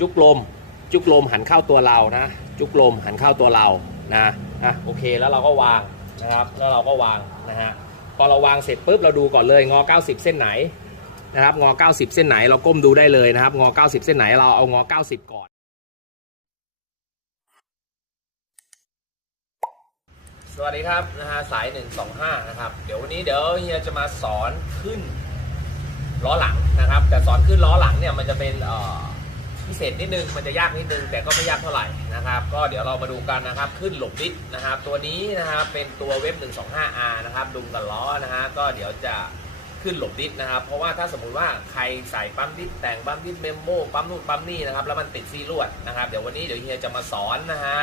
จุกลม จุกลมหันเข้าตัวเรานะ จุกลมหันเข้าตัวเรานะอะโอเคแล้วเราก็วางนะครับแล้วเราก็วางนะฮะพอเราวางเสร็จปุ๊บเราดูก่อนเลยงอ 90 เส้นไหนนะครับงอ 90 เส้นไหนเราก้มดูได้เลยนะครับงอ 90 เส้นไหนเราเอางอ 90 ก่อน สวัสดีครับนะฮะสาย 125 นะครับ เดี๋ยววันนี้เดี๋ยวเฮียจะมาสอนขึ้นล้อหลังนะครับ แต่สอนขึ้นล้อหลังเนี่ยมันจะเป็นเอ่อ พิเศษนิดนึงมันจะยากนิดนึงแต่ก็ไม่ยากเท่าไหร่นะครับ ก็เดี๋ยวเรามาดูกันนะครับขึ้นหลบดิสนะครับ ตัวนี้นะครับเป็นตัวเว็บ 125R นะครับดุมกับล้อนะฮะก็เดี๋ยวจะขึ้นหลบดิสนะครับ เพราะว่าถ้าสมมุติว่าใครใส่ปั๊มดิสแต่งปั๊มดิสเมมโมปั๊มนู่นปั๊มนี่นะครับแล้วมันติดซีรวดนะครับ เดี๋ยววันนี้เดี๋ยวเฮียจะมาสอนนะฮะ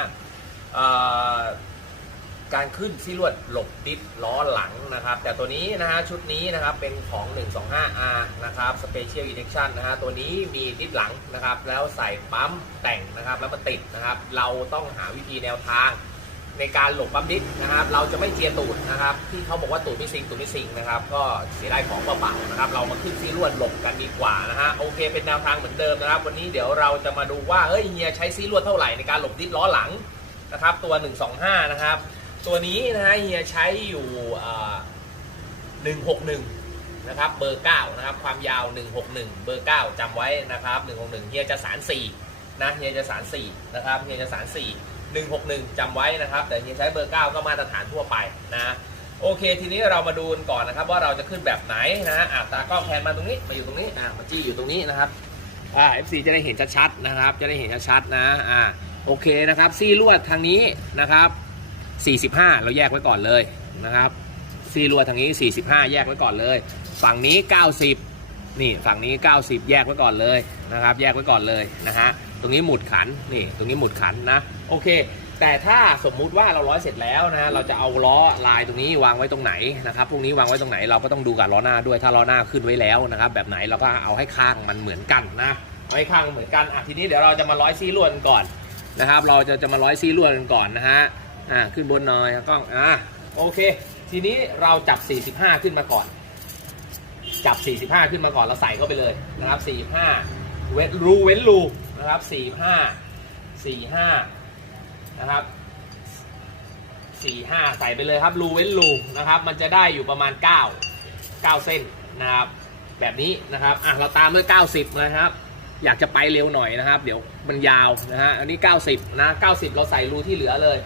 การขึ้นซี่ลวดหลบดิสล้อหลังนะครับ แต่ตัวนี้นะฮะชุดนี้นะครับเป็นของ 125R นะครับ Special Injection นะฮะตัวนี้มีดิสหลังนะครับ แล้วใส่ปั๊มแต่งนะครับ แล้วมันติดนะครับ เราต้องหาวิธีแนวทาง ในการหลบปั๊มดิสนะครับ เราจะไม่เจียตูดนะครับ ที่เขาบอกว่าตูดไม่ซิงตูดไม่ซิงนะครับ ก็เสียดายของเปล่าๆนะครับ เรามาขึ้นซี่ลวดหลบกันดีกว่านะฮะโอเค เป็นแนวทางเหมือนเดิมนะครับ วันนี้เดี๋ยวเราจะมาดูว่าเฮ้ยเฮียใช้ซี่ลวดเท่าไหร่ในการหลบดิสล้อหลังนะครับตัว 125 นะครับ ตัวนี้นะฮะเฮียใช้อยู่หนึ่งหกหนึ่งนะครับเบอร์เก้านะครับ ความยาว 161 เบอร์ 9จำไว้นะครับ 161 เฮียจะสาร 4 นะเฮียจะสาร 4 นะครับเฮียจะสาร 4 161จำไว้นะครับ แต่เฮียใช้เบอร์ 9 ก็มาตรฐานทั่วไปนะโอเค ทีนี้เรามาดูกันก่อนนะครับ ว่าเราจะขึ้นแบบไหนนะฮะอะตากล้องแพนมาตรงนี้มาอยู่ตรงนี้อะมาจี้อยู่ตรงนี้นะครับอ่า FC จะได้เห็นชัดๆนะครับ จะได้เห็นชัดๆนะอ่าโอเคนะครับซี่ลวดทางนี้นะครับ 45 เราแยกไว้ก่อนเลยนะครับซีรัวทางนี้ 45 แยกไว้ก่อนเลย ฝั่งนี้ 90 นี่ฝั่งนี้ 90 แยกไว้ก่อนเลยนะครับ แยกไว้ก่อนเลยนะฮะตรงนี้หมุดขันนี่ตรงนี้หมุดขันนะโอเค แต่ถ้าสมมุติว่าเราร้อยเสร็จแล้วนะเราจะเอาล้อลายตรงนี้วางไว้ตรงไหนนะครับพวกนี้วางไว้ตรงไหนเราก็ต้องดูกับล้อหน้าด้วยถ้าล้อหน้าขึ้นไว้แล้วนะครับ แบบไหนเราก็เอาให้ข้างมันเหมือนกันนะเอาให้ข้างเหมือนกันอะทีนี้เดี๋ยวเราจะมาร้อยซี่ลวกันก่อนนะครับ เราจะจะมาร้อยซี่ลวดกันก่อนนะฮะ อ่าขึ้นบนหน่อยครับกล้องอ่าโอเค ทีนี้เราจับ 45 ขึ้นมาก่อน จับ 45 ขึ้นมาก่อนเราใส่เข้าไปเลยนะครับ 45 เว้นรูเว้นรูนะครับ 45 45 นะครับ45 ใส่ไปเลยครับรูเว้นรูนะครับ มันจะได้อยู่ประมาณ 9 9 เส้นนะครับ แบบนี้นะครับอะเราตามด้วย 90 นะครับ อยากจะไปเร็วหน่อยนะครับ เดี๋ยวมันยาวนะฮะอันนี้ 90 นะ 90 เราใส่รูที่เหลือเลย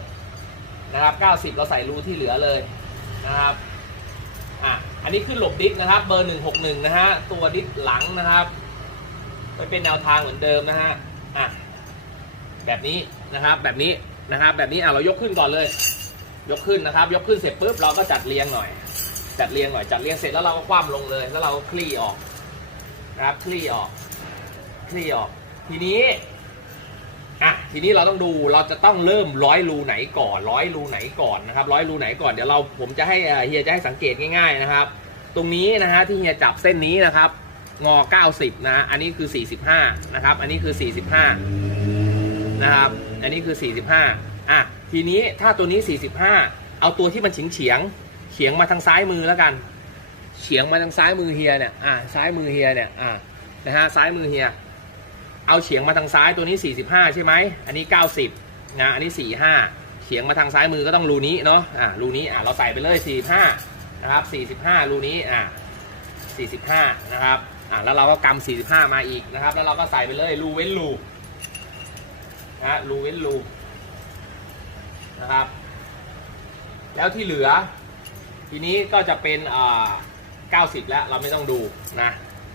นะครับ 90 เราใส่รูที่เหลือเลยนะครับอะอันนี้ขึ้นหลบดิสนะครับ เบอร์ 161 นะฮะ ตัวดิสหลังนะครับไปเป็นแนวทางเหมือนเดิมนะฮะอะแบบนี้นะครับแบบนี้นะครับแบบนี้อะเรายกขึ้นก่อนเลย ยกขึ้นนะครับ ยกขึ้นเสร็จปุ๊บเราก็จัดเรียงหน่อย จัดเรียงหน่อยจัดเรียงเสร็จแล้วเราก็คว่ำลงเลย แล้วเราก็คลี่ออกนะครับคลี่ออกคลี่ออก ทีนี้ อะทีนี้เราต้องดูเราจะต้องเริ่มร้อยรูไหนก่อนร้อยรูไหนก่อนนะครับร้อยรูไหนก่อนเดี๋ยวเราผมจะให้เฮียจะให้สังเกตง่าย ๆนะครับ ตรงนี้นะฮะที่เฮียจับเส้นนี้นะครับงอ 90นะฮะอันนี้คือ 45 นะครับ อันนี้คือ 45 นะครับ อันนี้คือ 45 อะ ทีนี้ถ้าตัวนี้ 45 เอาตัวที่มันเฉียงเฉียง เฉียงมาทางซ้ายมือแล้วกัน เฉียงมาทางซ้ายมือเฮียเนี่ย อะ ซ้ายมือเฮียเนี่ย อะ นะฮะ ซ้ายมือเฮีย เอาเฉียงมาทางซ้ายตัวนี้ 45 ใช่ไหม อันนี้ 90 นะ อันนี้ 45 เฉียงมาทางซ้ายมือก็ต้องรูนี้เนาะ อ่า รูนี้ อ่าเราใส่ไปเลย 45 นะครับ 45 รูนี้ อ่า 45 นะครับ อ่า แล้วเราก็กำ45 มาอีกนะครับ แล้วเราก็ใส่ไปเลยรูเว้นรู นะรูเว้นรู นะครับ แล้วที่เหลือ ทีนี้ก็จะเป็นอ่า90 แล้ว เราไม่ต้องดูนะ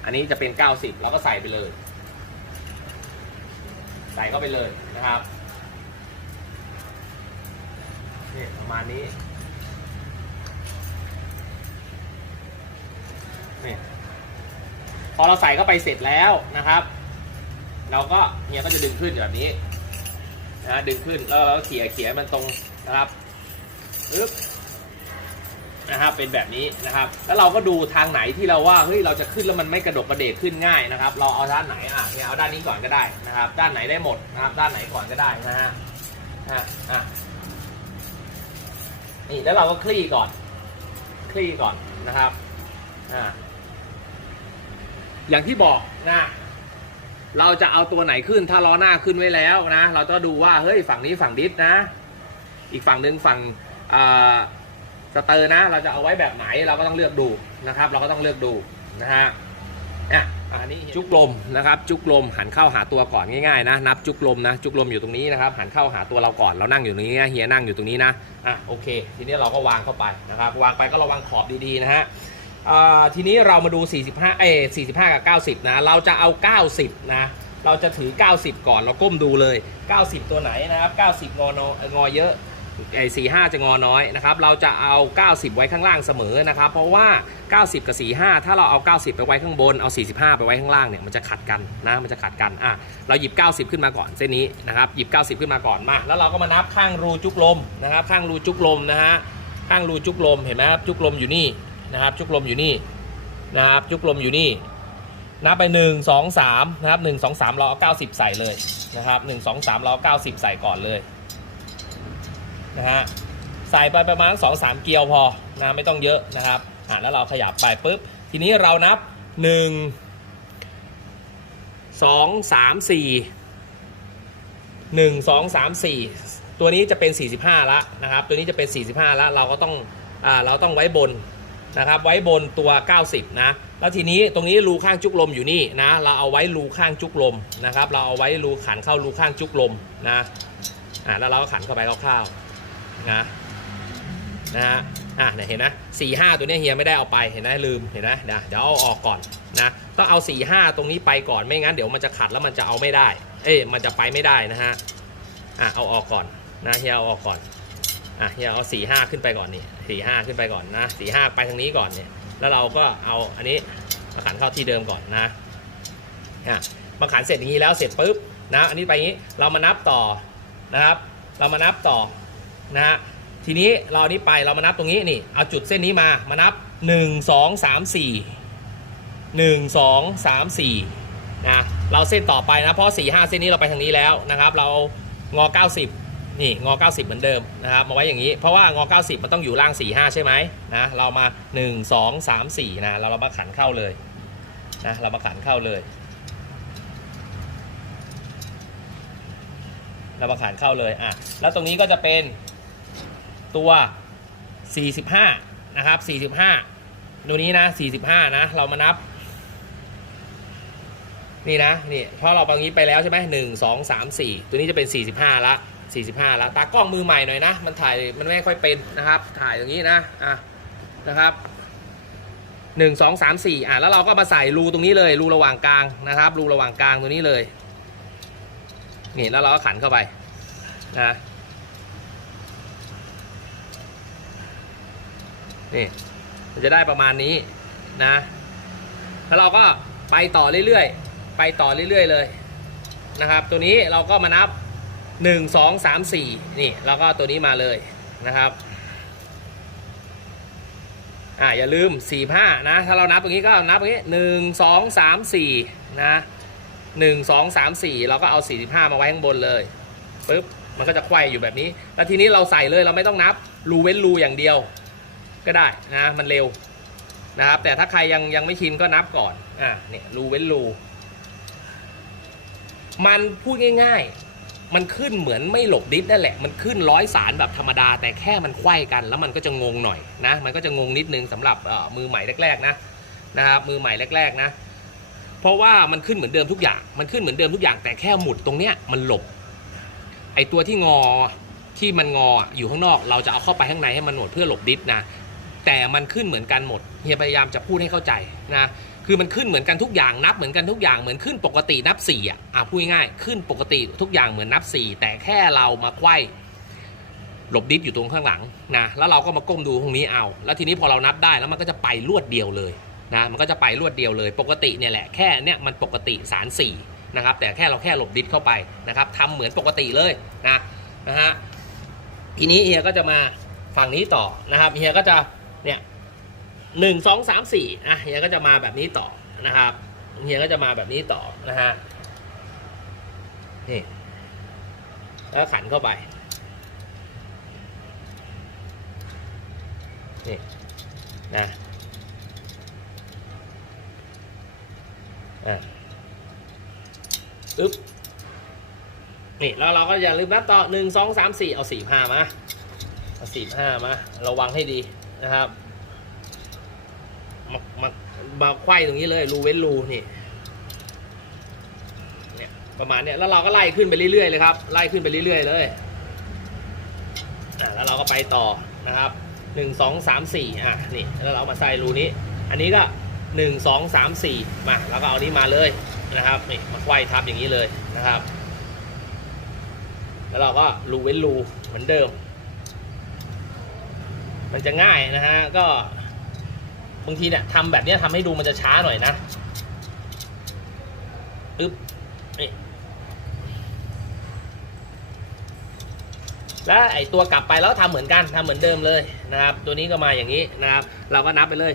อันนี้จะเป็น 90 เราก็ใส่ไปเลย ส่เข้าไปเลยนะครับนี่ประมาณนี้นี่พอเราใส่เข้าไปเสร็จแล้วนะครับ เราก็เฮียก็จะดึงขึ้นแบบนี้นะดึงขึ้นแล้วเราเขี่ยเขี่ยมันตรงนะครับปึ๊บ นะครับเป็นแบบนี้นะครับ แล้วเราก็ดูทางไหนที่เราว่าเฮ้ยเราจะขึ้นแล้วมันไม่กระดกกระเดกขึ้นง่ายนะครับ เราเอาด้านไหนอะเนี่ยเอาด้านนี้ก่อนก็ได้นะครับ ด้านไหนได้หมดนะครับด้านไหนก่อนก็ได้นะฮะอะอะนี่แล้วเราก็คลี่ก่อน คลี่ก่อนนะครับอ่าอย่างที่บอกนะเราจะเอาตัวไหนขึ้นถ้าล้อหน้าขึ้นไว้แล้วนะ เราก็ดูว่าเฮ้ยฝั่งนี้ฝั่งดิฟนะ อีกฝั่งหนึ่งฝั่งอ่า สเตอร์นะ เราจะเอาไว้แบบไหนเราก็ต้องเลือกดูนะครับ เราก็ต้องเลือกดูนะฮะอะอันนี้จุกลมนะครับ จุกลมหันเข้าหาตัวก่อนง่ายๆนะนับจุกลมนะ จุกลมอยู่ตรงนี้นะครับ หันเข้าหาตัวเราก่อนเรานั่งอยู่ตรงนี้นะเฮียนั่งอยู่ตรงนี้นะอะโอเค ทีนี้เราก็วางเข้าไปนะครับ วางไปก็ระวังขอบดีๆนะฮะอ่าทีนี้เรามาดู 45 เอ้ย45 กับ 90 นะ เราจะเอา 90 นะ เราจะถือ 90 ก่อน เราก้มดูเลย 90 ตัวไหนนะครับ 90 งอนองอเยอะ ไอ้45จะงอน้อยนะครับ เราจะเอา 90 ไว้ข้างล่างเสมอนะครับ เพราะว่า 90 กับ 45 ถ้าเราเอา 90 ไปไว้ข้างบน เอา 45 ไปไว้ข้างล่างเนี่ยมันจะขัดกันนะมันจะขัดกันอะเราหยิบ 90 ขึ้นมาก่อนเส้นนี้นะครับหยิบ 90 ขึ้นมาก่อนมา แล้วเราก็มานับข้างรูจุกลมนะครับ ข้างรูจุกลมนะฮะข้างรูจุกลมเห็นไหมครับจุกลมอยู่นี่นะครับจุกลมอยู่นี่นะครับจุกลมอยู่นี่นับไป 1 2 3นะครับ1 2 3 เราเอา 90 ใส่เลยนะครับ 1 2 3 เราเอา 90 ใส่ก่อนเลย นะฮะใส่ไปประมาณ 2 3 เกลียวพอนะไม่ต้องเยอะนะครับอะแล้วเราขยับไปปุ๊บ ทีนี้เรานับ 1 2 3 4 1 2 3 4 ตัวนี้จะเป็น 45 ละนะครับ ตัวนี้จะเป็น 45 ละเราก็ต้องอ่าเราต้องไว้บนนะครับ ไว้บนตัว 90 นะ แล้วทีนี้ตรงนี้รูข้างจุกลมอยู่นี่นะ เราเอาไว้รูข้างจุกลมนะครับ เราเอาไว้รูขันเข้ารูข้างจุกลมนะอ่าแล้วเราก็ขันเข้าไปคร่าวๆ นะนะฮะอะเห็นนะสี่ห้าตัวนี้เฮียไม่ได้เอาไปเห็นไหมลืมเห็นไหมเดี๋ยวเดี๋ยวเอาออกก่อนนะต้องเอาสี่ห้าตรงนี้ไปก่อนไม่งั้นเดี๋ยวมันจะขัดแล้วมันจะเอาไม่ได้ เอ้ยมันจะไปไม่ได้นะฮะอะเอาออกก่อนนะเฮียเอาออกก่อนอะเฮียเอาสี่ห้าขึ้นไปก่อนนี่สี่ห้าขึ้นไปก่อนนะสี่ห้าไปทางนี้ก่อนเนี่ยแล้วเราก็เอาอันนี้มาขันเข้าที่เดิมก่อนนะอะมาขันเสร็จอย่างนี้แล้วเสร็จปุ๊บนะอันนี้ไปอย่างนี้เรามานับต่อนะครับ เรามานับต่อ นะฮะทีนี้เรานนี้ไปเรามานับตรงนี้นี่เอาจุดเส้นนี้มามานับ 1 2 3 4 1 2 3 4นะเราเส้นต่อไปนะเพราะ4 5เส้นนี้เราไปทางนี้แล้วนะครับเรางอ 90 นี่งอ 90 เหมือนเดิมนะครับมาไว้อย่างนี้เพราะว่างอ 90 มันต้องอยู่ล่าง 4 5 ใช่ไหมนะเรามา 1 2 3 4นะเราเรามาขันเข้าเลยนะเรามาขันเข้าเลย เรามาขันเข้าเลยอะแล้วตรงนี้ก็จะเป็น ตัว 45 นะครับ 45 ตัวนี้นะ 45 นะ เรามานับ นี่นะ นี่เพราะเราตรงนี้ไปแล้วใช่ไหมหนึ่งสองสามสี่ตัวนี้จะเป็น 45 ละ 45 ละ ตากล้องมือใหม่หน่อยนะ มันถ่าย มันไม่ค่อยเป็นนะครับ ถ่ายอย่างนี้นะ อะ นะครับหนึ่งสองสามสี่อะ แล้วเราก็มาใส่รูตรงนี้เลย รูระหว่างกลางนะครับ รูระหว่างกลางตัวนี้เลย นี่ แล้วเราก็ขันเข้าไป นะ นี่มันจะได้ประมาณนี้นะ แล้วเราก็ไปต่อเรื่อยๆ ไปต่อเรื่อยๆเลยนะครับ ตัวนี้เราก็มานับ 1 2 3 4 นี่เราก็ตัวนี้มาเลยนะครับอ่าอย่าลืม 4 5 นะ ถ้าเรานับตรงนี้ก็นับตรงนี้ 1 2 3 4 นะ1 2 3 4เราก็เอา45มาไว้ข้างบนเลยปึ๊บมันก็จะไขว้อยู่แบบนี้ แล้วทีนี้เราใส่เลยเราไม่ต้องนับรูเว้นรูอย่างเดียว ก็ได้นะมันเร็วนะครับ แต่ถ้าใครยังยังไม่ชินก็นับก่อนอะเนี่ยรูเว้นรูมันพูดง่ายๆ มันขึ้นเหมือนไม่หลบดิฟนั่นแหละ มันขึ้นร้อยสารแบบธรรมดา แต่แค่มันไขว้กัน แล้วมันก็จะงงหน่อยนะ มันก็จะงงนิดนึงสำหรับมือใหม่แรกๆนะนะครับมือใหม่แรกๆนะ เพราะว่ามันขึ้นเหมือนเดิมทุกอย่าง มันขึ้นเหมือนเดิมทุกอย่าง แต่แค่หมุดตรงเนี้ยมันหลบ ไอตัวที่งอที่มันงออยู่ข้างนอก เราจะเอาเข้าไปข้างในให้มันหมดเพื่อหลบดิฟนะ แต่มันขึ้นเหมือนกันหมดเฮียพยายามจะพูดให้เข้าใจนะคือมันขึ้นเหมือนกันทุกอย่างนับเหมือนกันทุกอย่างเหมือนขึ้นปกตินับ4อะอะพูดง่ายๆขึ้นปกติทุกอย่างเหมือนนับ 4 แต่แค่เรามาไขว้หลบดิฟอยู่ตรงข้างหลังนะแล้วเราก็มาก้มดูตรงนี้เอา แล้วทีนี้พอเรานับได้แล้วมันก็จะไปรวดเดียวเลยนะมันก็จะไปรวดเดียวเลย ปกติเนี่ยแหละแค่เนี่ยมันปกติสาร4นะครับแต่แค่เราแค่หลบดิฟเข้าไปนะครับทำเหมือนปกติเลยนะนะฮะทีนี้เฮียก็จะมาฝั่งนี้ต่อนะครับเฮียก็จะ เนี่ยหนึ่งสองสามสี่นะเฮียก็จะมาแบบนี้ต่อนะครับเฮียก็จะมาแบบนี้ต่อนะฮะนี่แล้วขันเข้าไปนี่นะอะอึ๊บนี่แล้วเราก็อย่าลืมนับต่อหนึ่งสองสามสี่เอาสี่ห้ามาเอาสี่ห้ามาระวังให้ดี นะครับ มามามาไขว้ตรงนี้เลย รูเว้นรูนี่เนี่ยประมาณเนี้ยแล้วเราก็ไล่ขึ้นไปเรื่อยๆเลยครับ ไล่ขึ้นไปเรื่อยๆเลยแล้วเราก็ไปต่อนะครับหนึ่งสองสามสี่อะนี่แล้วเรามาใส่รูนี้ อันนี้ก็หนึ่งสองสามสี่มาแล้วก็เอานี้มาเลยนะครับนี่มาไขว้ทับอย่างนี้เลยนะครับ แล้วเราก็รูเว้นรูเหมือนเดิม มันจะง่ายนะฮะก็บางทีเนี่ยทำแบบนี้ทำให้ดูมันจะช้าหน่อยนะอึ๊บนี่แล้วไอตัวกลับไปแล้วทำเหมือนกันทำเหมือนเดิมเลยนะครับ ตัวนี้ก็มาอย่างนี้นะครับ เราก็นับไปเลย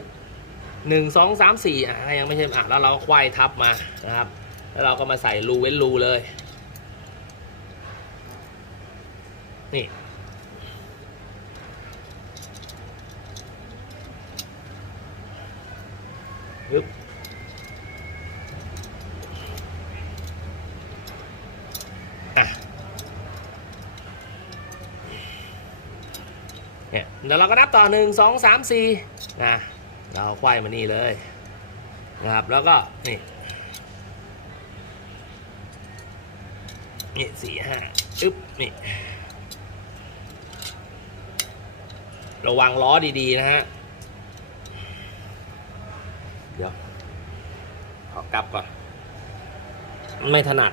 หนึ่งสองสามสี่อะยังไม่ใช่อะแล้วเราก็ควายทับมานะครับ แล้วเราก็มาใส่รูเว้นรูเลย นี่ เนี่ยแล้วเราก็นับต่อหนึ่งสองสามสี่นะเราเอาควายมานี่เลยนะครับแล้วก็นี่นี่สี่ห้าอึ๊บนี่ระวังล้อดีๆนะฮะเดี๋ยวขอกลับก่อน ไม่ถนัด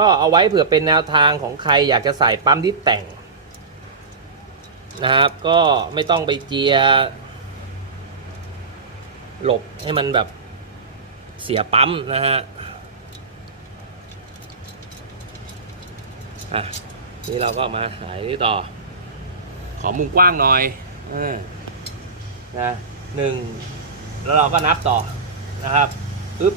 ก็เอาไว้เผื่อเป็นแนวทางของใครอยากจะใส่ปั๊มที่แต่งนะครับ ก็ไม่ต้องไปเจีย หลบให้มันแบบเสียปั๊มนะฮะอะนี่เราก็มาถ่ายนี่ต่อ ขอมุมกว้างหน่อยอนะหนึ่งแล้วเราก็นับต่อนะครับปึ๊บ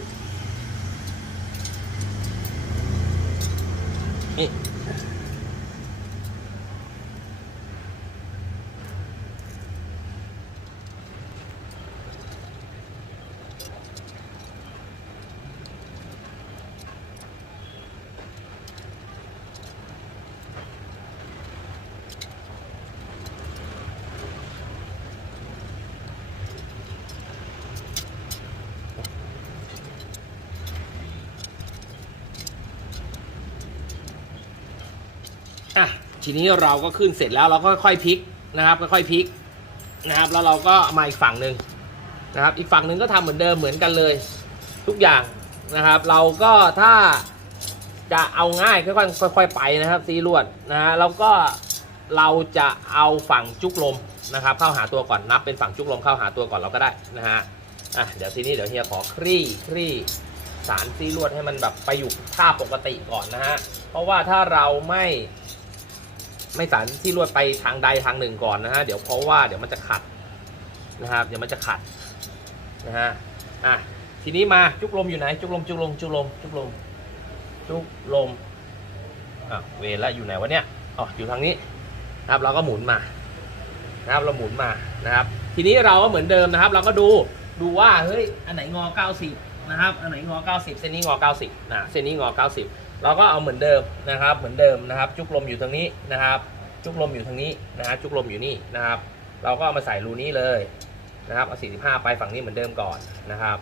นี่อะ ทีนี้เราก็ขึ้นเสร็จแล้วเราก็ค่อยพลิกนะครับค่อยๆพลิกนะครับ แล้วเราก็มาอีกฝั่งหนึ่งนะครับ อีกฝั่งหนึ่งก็ทำเหมือนเดิมเหมือนกันเลย ทุกอย่างนะครับ เราก็ถ้าจะเอาง่ายค่อยๆค่อยๆไปนะครับซีลวดนะฮะแล้วก็เราจะเอาฝั่งจุกลมนะครับ เข้าหาตัวก่อนนับเป็นฝั่งจุกลมเข้าหาตัวก่อนเราก็ได้นะฮะอะเดี๋ยวทีนี้เดี๋ยวเฮียขอคลี่คลี่สารซีลวดให้มันแบบไปอยู่ท่าปกติก่อนนะฮะเพราะว่าถ้าเราไม่ ไม่สารที่ลวดไปทางใดทางหนึ่งก่อนนะฮะเดี๋ยวเพราะว่าเดี๋ยวมันจะขัดนะครับ เดี๋ยวมันจะขัดนะฮะอะทีนี้มาจุกลมอยู่ไหน จุกลมจุกลมจุกลมจุกลมจุกลมอะเวล้วอยู่ไหนวะเนี่ยอ๋ออยู่ทางนี้นะครับเราก็หมุนมานะครับเราหมุนมานะครับ ทีนี้เราก็เหมือนเดิมนะครับ เราก็ดูดูว่าเฮ้ยอันไหนงอ 90 นะครับ อันไหนงอ 90 เส้นนี้งอ 90นะเส้นนี้งอ 90 เราก็เอาเหมือนเดิมนะครับ เหมือนเดิมนะครับ จุกลมอยู่ทางนี้นะครับ จุกลมอยู่ทางนี้นะฮะจุกลมอยู่นี่นะครับ เราก็เอามาใส่รูนี้เลยนะครับเอา45 ไปฝั่งนี้เหมือนเดิมก่อนนะครับ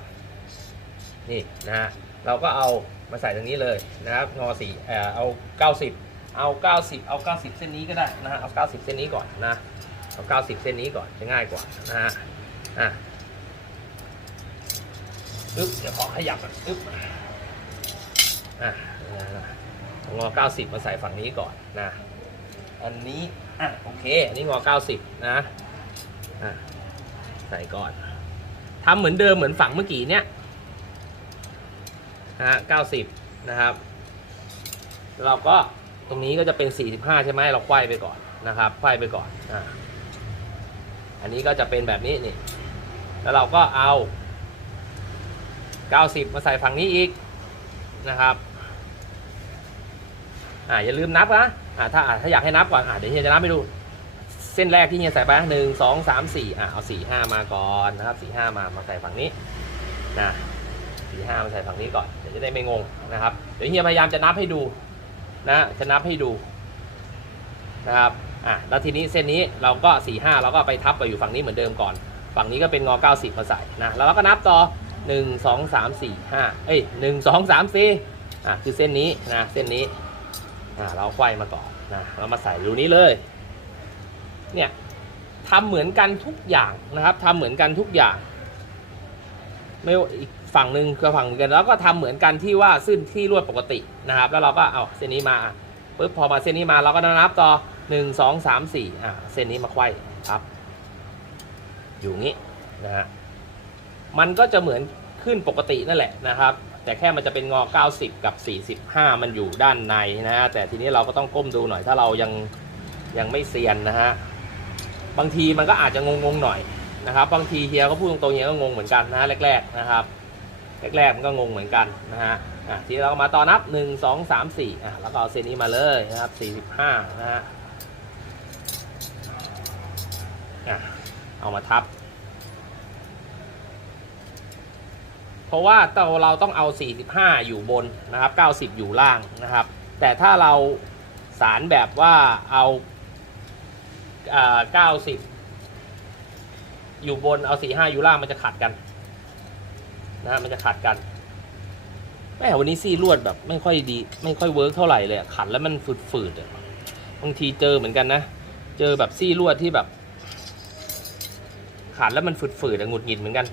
นี่นะฮะเราก็เอามาใส่ตรงนี้เลยนะครับงอสี่เอ่อเอา90 เอา 90 เอา 90 เส้นนี้ก็ได้นะฮะเอา 90 เส้นนี้ก่อนนะเอา90 เส้นนี้ก่อนจะง่ายกว่านะฮะอะปึ๊บเดี๋ยวขอขยับอะ ปึ๊บอะงอ 90 มาใส่ฝั่งนี้ก่อนนะ อันนี้ อะ โอเค อันนี้งอ 90 นะอะใส่ก่อน ทำเหมือนเดิมเหมือนฝั่งเมื่อกี้เนี้ยนะฮะ90 นะครับเราก็ตรงนี้ก็จะเป็น 45 ใช่ไหมเราควายไปก่อนนะครับควายไปก่อนอะอันนี้ก็จะเป็นแบบนี้นี่ แล้วเราก็เอา 90 มาใส่ฝั่งนี้อีกนะครับ อ่าอย่าลืมนับนะอ่าถ้าถ้าอยากให้นับก่อนอ่าเดี๋ยวเฮียจะนับให้ดู เส้นแรกที่เฮียใส่ไปหนึ่งสองสามสี่อะเอาสี่ห้ามาก่อนนะครับสี่ห้ามามาใส่ฝั่งนี้นะสี่ห้ามาใส่ฝั่งนี้ก่อนเดี๋ยวจะได้ไม่งงนะครับเดี๋ยวเฮียพยายามจะนับให้ดูนะจะนับให้ดูนะครับอะแล้วทีนี้เส้นนี้เราก็สี่ห้าเราก็ไปทับไปอยู่ฝั่งนี้เหมือนเดิมก่อน ฝั่งนี้ก็เป็นงอ 90 มาใส่นะแล้วเราก็นับต่อ 1 2 3 4 5เอ้ย1 2 3 4อะคือเส้นนี้นะเส้นนี้ อะเราไขว้มาก่อนนะเรามาใส่รูนี้เลย เนี่ยทำเหมือนกันทุกอย่างนะครับทำเหมือนกันทุกอย่าง ไม่อีกฝั่งหนึ่งคือฝั่งเหมือนกันแล้วก็ทำเหมือนกันที่ว่าซึ่งที่ลวดปกตินะครับ แล้วเราก็เอาเส้นนี้มาปุ๊บพอมาเส้นนี้มาเราก็นับต่อ1 2 3 4อะเส้นนี้มาไขว้ครับอยู่งี้นะฮะมันก็จะเหมือนขึ้นปกตินั่นแหละนะครับ แต่แค่มันจะเป็นงอ 90 กับ 45 มันอยู่ด้านในนะฮะแต่ทีนี้เราก็ต้องก้มดูหน่อยถ้าเรายังยังไม่เซียนนะฮะบางทีมันก็อาจจะงงๆหน่อยนะครับ บางทีเฮียก็พูดตรงๆเฮียก็งงเหมือนกันนะแรก ๆนะครับ แรกๆมันก็งงเหมือนกันนะฮะอะทีนี้เรามาต่อนับ 1 2 3 4อะแล้วก็เอาเส้นนี้มาเลยนะครับ 45 นะฮะอะเอามาทับ เพราะว่าเราต้องเอา 45 อยู่บนนะครับ 90 อยู่ล่างนะครับ แต่ถ้าเราสารแบบว่าเอาอ่า90อยู่บนเอา45อยู่ล่างมันจะขัดกันนะฮะมันจะขัดกันแม่วันนี้ซี่ลวดแบบไม่ค่อยดี ไม่ค่อยเวิร์กเท่าไหร่เลยขัดแล้วมันฝืดๆอะบางทีเจอเหมือนกันนะ เจอแบบซี่ลวดที่แบบ ขัดแล้วมันฝืดๆอะหงุดหงิดเหมือนกัน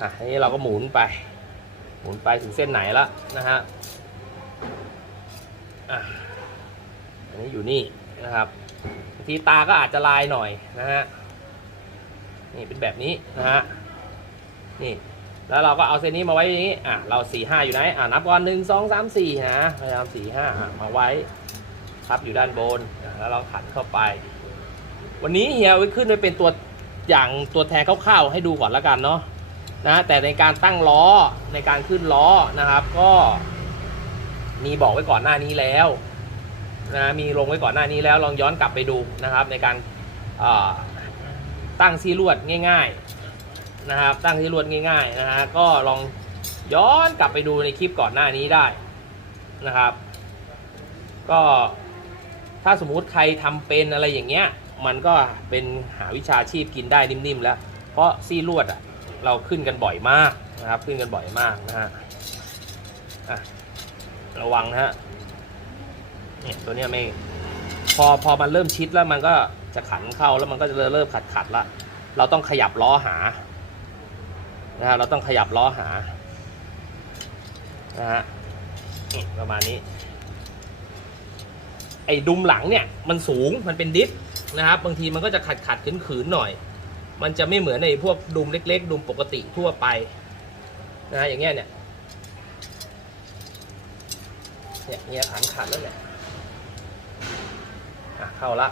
อะทีนี้เราก็หมุนไป หมุนไปถึงเส้นไหนแล้วนะฮะอะอันนี้อยู่นี่นะครับบางทีตาก็อาจจะลายหน่อยนะฮะนี่เป็นแบบนี้นะฮะนี่แล้วเราก็เอาเส้นนี้มาไว้อย่างนี้อะเราสี่ห้าอยู่ไหนอะนับก่อนหนึ่งสองสามสี่ฮะพยายามสี่ห้าอะมาไว้ทับอยู่ด้านบนแล้วเราขันเข้าไป วันนี้เฮียไว้ขึ้นไว้เป็นตัวอย่างตัวแทนคร่าวๆให้ดูก่อนแล้วกันเนาะ นะแต่ในการตั้งล้อในการขึ้นล้อนะครับ ก็มีบอกไว้ก่อนหน้านี้แล้วนะมีลงไว้ก่อนหน้านี้แล้วลองย้อนกลับไปดูนะครับ ในการตั้งซีลวดง่าย ๆนะครับ ตั้งซีลวดง่ายๆนะฮะก็ลองย้อนกลับไปดูในคลิปก่อนหน้านี้ได้นะครับ ก็ถ้าสมมุติใครทำเป็นอะไรอย่างเงี้ย มันก็เป็นหาวิชาชีพกินได้นิ่มๆแล้ว เพราะซี่ลวดอะ เราขึ้นกันบ่อยมากนะครับ ขึ้นกันบ่อยมากนะฮะระวังนะฮะเนี่ยตัวเนี้ยไม่พอพอมันเริ่มชิดแล้วมันก็จะขันเข้าแล้วมันก็จะเริ่มขัดขัดละเราต้องขยับล้อหานะฮะเราต้องขยับล้อหานะฮะนี่ประมาณนี้ ไอ้ดุมหลังเนี่ยมันสูงมันเป็นดิสนะครับบางทีมันก็จะขัดขัดขืนขืนหน่อย มันจะไม่เหมือนในพวกดุมเล็ก ๆ ดุมปกติทั่วไปนะอย่างเงี้ยเนี่ยเนี่ยเงี้ยขันขัดแล้วเนี่ยอะเข้าละ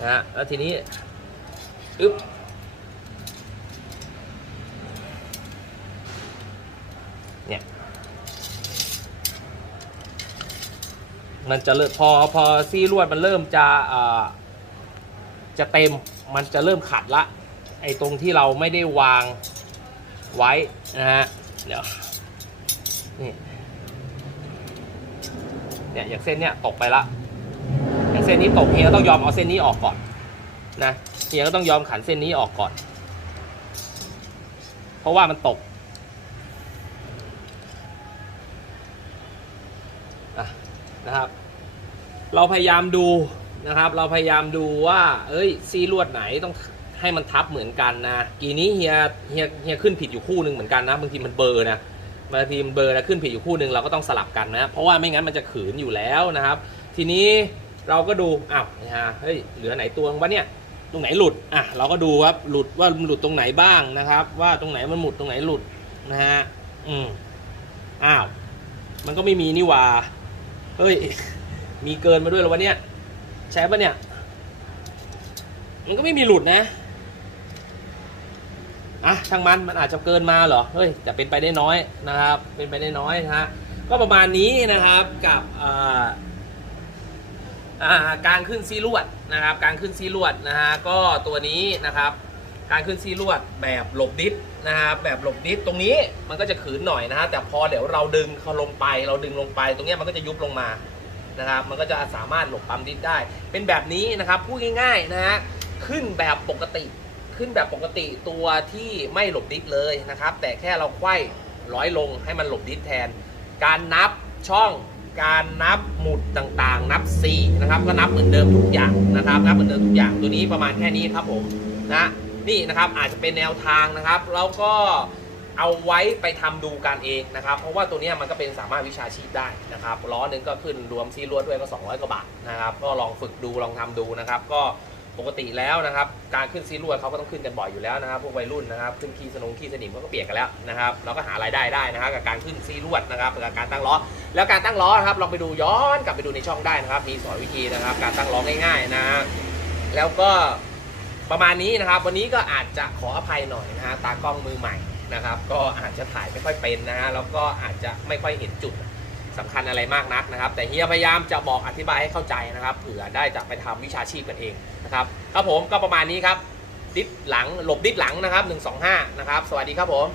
นะฮะแล้วทีนี้อึ๊บเนี่ยมันจะเริ่มพอพอซี่ลวดมันเริ่มจะเอ่อจะเต็มมันจะเริ่มขัดละ ไอ้ตรงที่เราไม่ได้วางไว้นะฮะเดี๋ยวนี่เนี่ยอย่างเส้นเนี้ยตกไปละอย่างเส้นนี้ตกเฮียก็ต้องยอมเอาเส้นนี้ออกก่อนนะเฮียก็ต้องยอมขันเส้นนี้ออกก่อน เพราะว่ามันตกนะครับ เราพยายามดูนะครับ เราพยายามดูว่า เอ้ย ซีลวดไหนต้อง ให้มันทับเหมือนกันนะกีนี้เฮียเฮียเฮียขึ้นผิดอยู่คู่หนึ่งเหมือนกันนะบางทีมันเบอร์นะบางทีมันเบอร์นะขึ้นผิดอยู่คู่หนึ่งเราก็ต้องสลับกันนะเพราะว่าไม่งั้นมันจะขืนอยู่แล้วนะครับ ทีนี้เราก็ดูอ้าวนะฮะเฮ้ยเหลือไหนตัววะเนี่ยตรงไหนหลุดอะเราก็ดูว่าหลุดว่ามันหลุดตรงไหนบ้างนะครับ ว่าตรงไหนมันหมุดตรงไหนหลุดนะฮะอืมอ้าวมันก็ไม่มีนี่ว่าเฮ้ยมีเกินมาด้วยหรอวะเนี่ยใช่ปะเนี่ยมันก็ไม่มีหลุดนะ อะช่างมันมันอาจจะเกินมาเหรอเฮ้ยแต่เป็นไปได้น้อยนะครับ เป็นไปได้น้อยนะฮะก็ประมาณนี้นะครับกับการขึ้นซีลวดนะครับ การขึ้นซีลวดนะฮะก็ตัวนี้นะครับการขึ้นซีลวดแบบหลบดิสนะครับแบบหลบดิสตรงนี้มันก็จะขืนหน่อยนะฮะแต่พอเดี๋ยวเราดึงเขาลงไป เราดึงลงไปตรงนี้มันก็จะยุบลงมานะครับมันก็จะสามารถหลบปั๊มดิสได้ เป็นแบบนี้นะครับพูดง่ายๆนะฮะขึ้นแบบปกติ ขึ้นแบบปกติตัวที่ไม่หลบดิสเลยนะครับ แต่แค่เราไขว้ร้อยลงให้มันหลบดิสแทน การนับช่องการนับหมุดต่างๆ นับ C นะครับ ก็นับเหมือนเดิมทุกอย่างนะครับ นับเหมือนเดิมทุกอย่างตัวนี้ประมาณแค่นี้ครับผมนะนี่นะครับอาจจะเป็นแนวทางนะครับแล้วก็เอาไว้ไปทำดูกันเองนะครับ เพราะว่าตัวนี้มันก็เป็นสามารถวิชาชีพได้นะครับล้อหนึ่งก็ขึ้นรวมซีรวดด้วยก็ 200กว่าบาทนะครับ ก็ลองฝึกดูลองทำดูนะครับ ก็ ปกติแล้วนะครับ การขึ้นซีรวดเขาก็ต้องขึ้นกันบ่อยอยู่แล้วนะครับ พวกวัยรุ่นนะครับ ขึ้นขี้สนงขี้สนิมเขาก็เปลี่ยนกันแล้วนะครับเราก็หารายได้ได้นะครับ กับการขึ้นซีรวดนะครับกับการตั้งล้อ แล้วการตั้งล้อนะครับลองไปดูย้อนกลับไปดูในช่องได้นะครับ มีสอนวิธีนะครับ การตั้งล้อง่ายๆนะแล้วก็ประมาณนี้นะครับ วันนี้ก็อาจจะขออภัยหน่อยนะฮะตากล้องมือใหม่นะครับ ก็อาจจะถ่ายไม่ค่อยเป็นนะฮะแล้วก็อาจจะไม่ค่อยเห็นจุดสำคัญอะไรมากนักนะครับ แต่เฮียพยายามจะบอกอธิบายให้เข้าใจนะครับเผื่อได้จะไปทำวิชาชีพกันเอง นะครับครับผมก็ประมาณนี้ครับดิฟหลังหลบดิฟหลังนะครับ 125 นะครับ สวัสดีครับผม